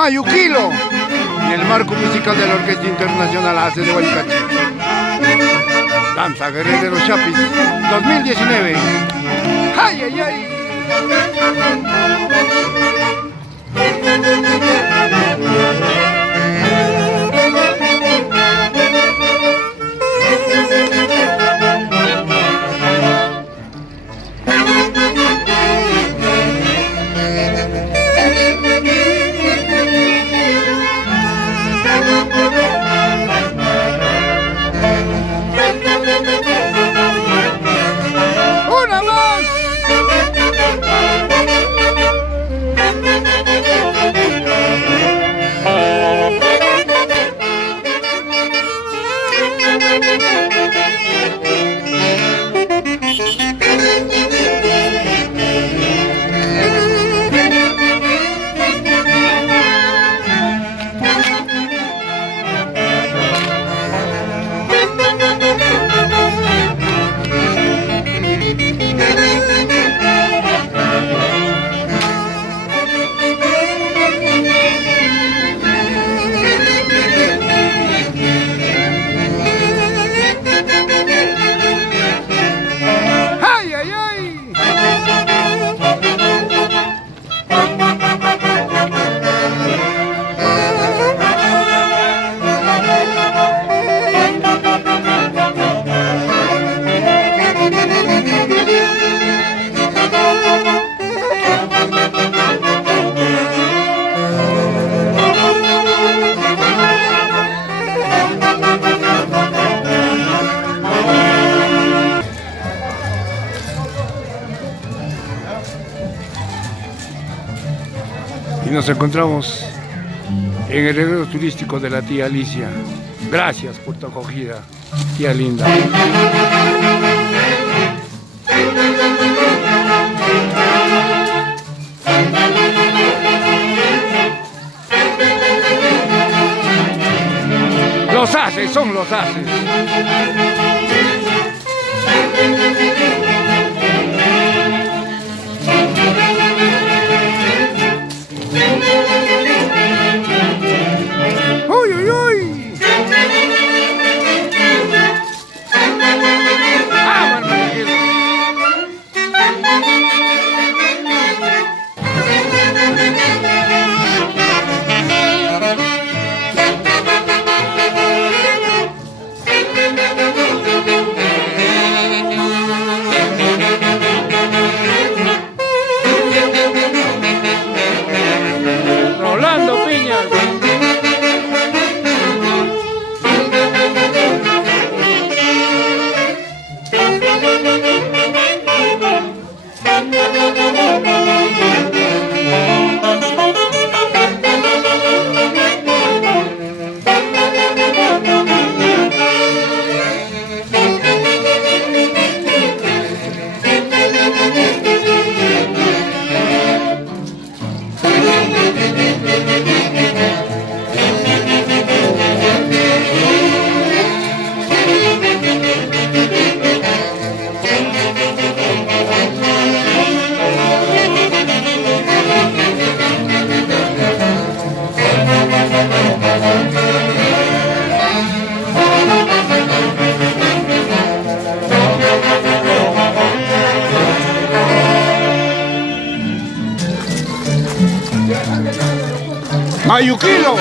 Mayuquilo, en el marco musical de la Orquesta Internacional ACE de Huaycachi. Danza Guerrero Chapis 2019. ¡Ay, ay, ay! Y nos encontramos en el heredero turístico de la tía Alicia. Gracias por tu acogida, tía linda. Los haces, son los haces. ¡Uy, uy, uy! ¡Ah, Rolando Piñas. Mayuquilo.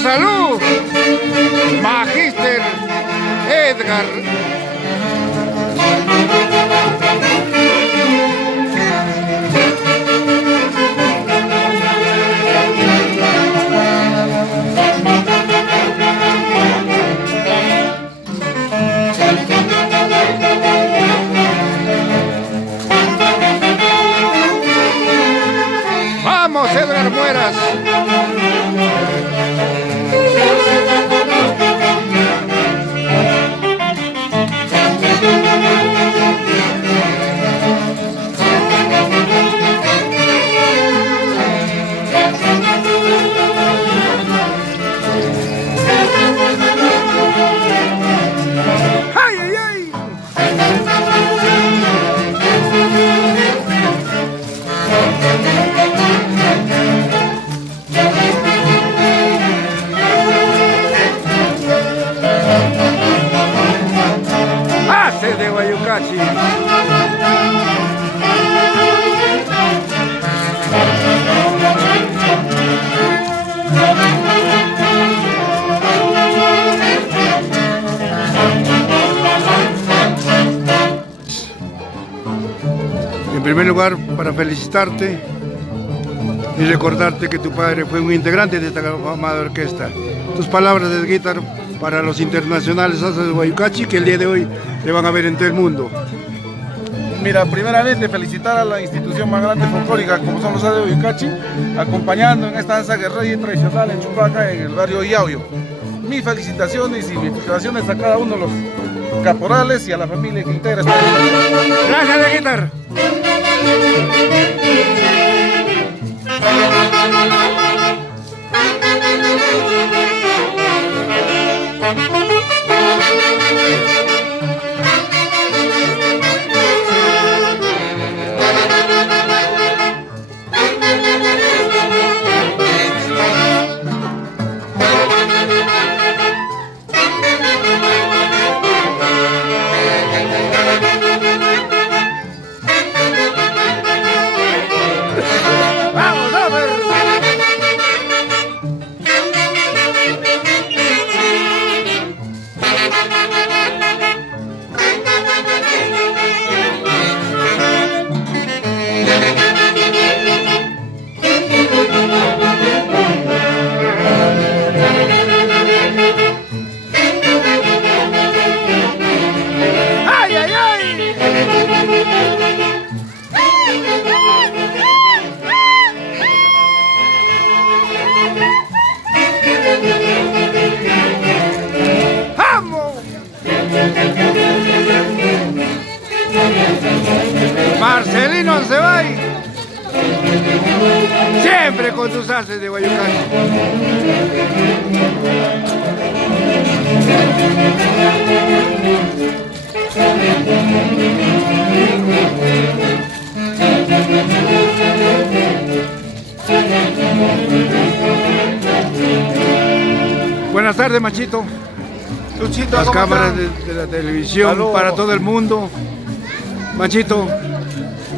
¡Salud! Magíster Edgar. primer lugar, para felicitarte y recordarte que tu padre fue un integrante de esta afamada orquesta. Tus palabras de guitarra para los internacionales Asas de Guayucachi, que el día de hoy te van a ver en todo el mundo. Mira, primeramente felicitar a la institución más grande folclórica como son los Asas de Guayucachi, acompañando en esta danza guerrera y tradicional en Chupaca, en el barrio Yaoyo. Mis felicitaciones y mis felicitaciones a cada uno de los caporales y a la familia que integra esta institución. Gracias de guitarra. Marcelino se va siempre con tus haces de Guayucachi. Buenas tardes, Machito. Luchito, las ¿cómo cámaras están? de la televisión. Saludos para todo el mundo. Machito,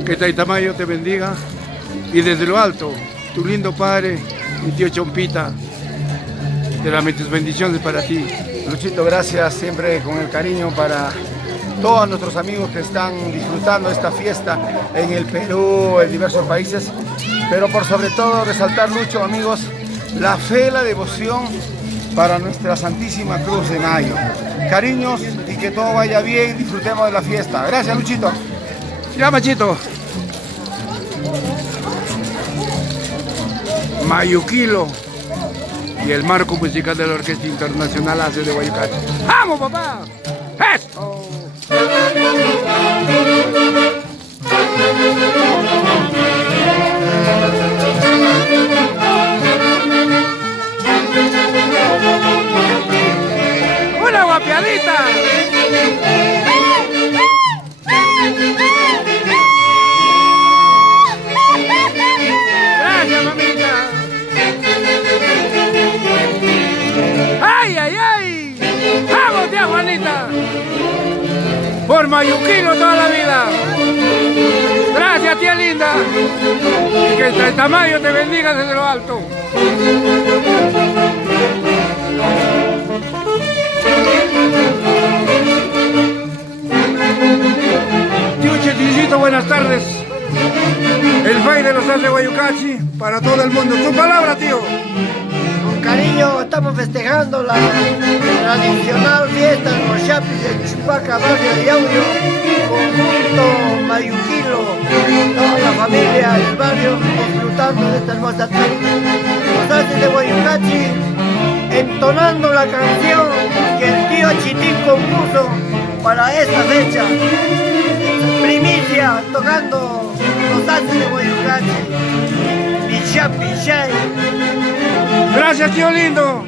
que Taitamayo te bendiga y desde lo alto, tu lindo padre, mi tío Chompita, derrame tus bendiciones para ti. Luchito, gracias, siempre con el cariño para todos nuestros amigos que están disfrutando esta fiesta en el Perú, en diversos países, pero por sobre todo resaltar, Lucho, amigos, la fe, la devoción para nuestra Santísima Cruz de Mayo. Cariños y que todo vaya bien, disfrutemos de la fiesta. Gracias, Luchito. Ya, Machito. Mayuquilo y el marco musical de la Orquesta Internacional Asas de Guayucachi. ¡Vamos, papá! ¡Eso! ¡Una guapiadita! Gracias, mamita. ¡Ay, ay, ay! ¡Vamos, tía Juanita! Por Mayuquilo toda la vida. Gracias, tía linda. Y que el Tamayo te bendiga desde lo alto. Tío Chetincito, buenas tardes. El Fay de los Asas de Guayucachi para todo el mundo. Tu palabra, tío. Con cariño estamos festejando la tradicional fiesta de los chapis de Chupaca, barrio de Yaoyo, conjunto Mayuquilo, toda la familia del barrio disfrutando de esta hermosa fiesta. Los Asas de Guayucachi entonando la canción que el tío Chitín compuso para esta fecha. Primicia tocando los Asas de Guayucachi. Mi chapi, chay. Gracias, tío lindo.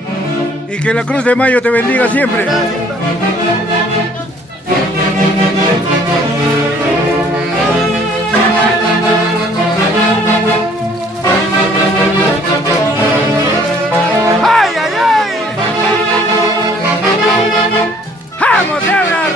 Y que la Cruz de Mayo te bendiga siempre. ¡Ay, ay, ay! ¡Vamos, Edgar!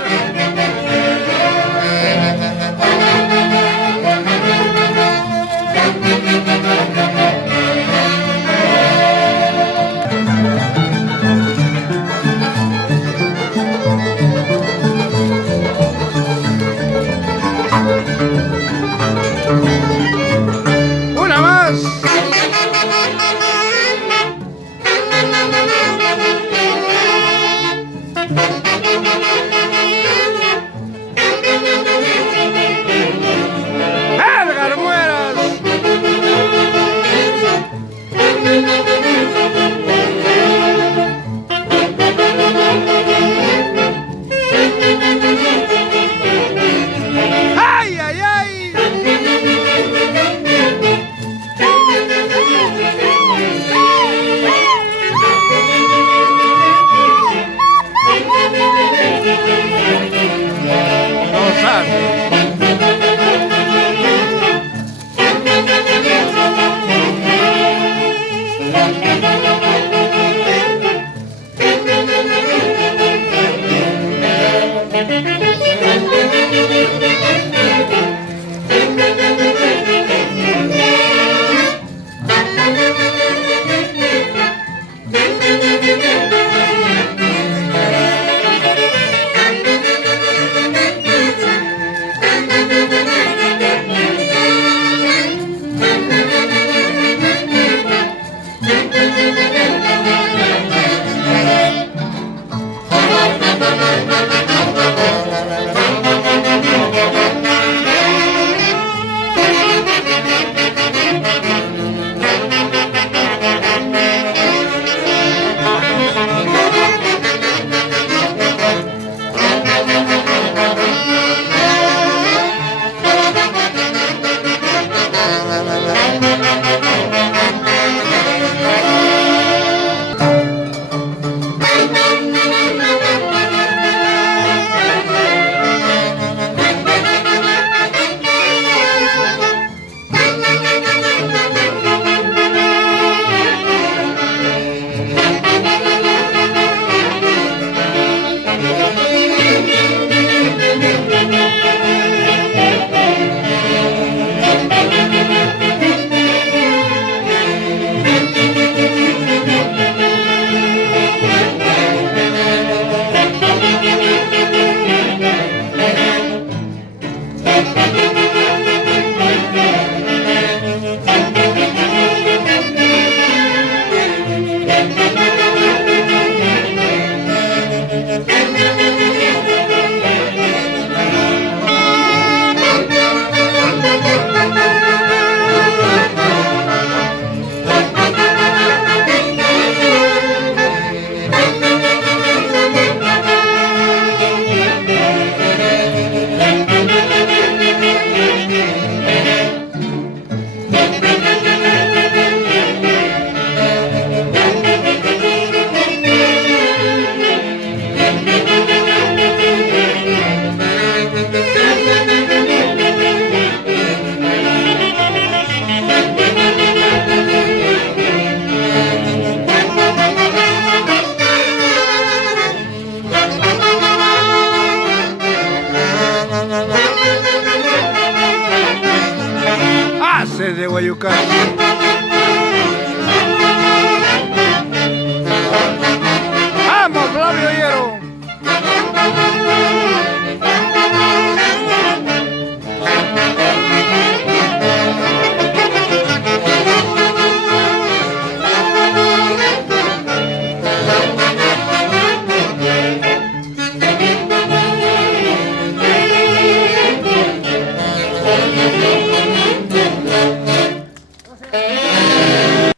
Yucatán.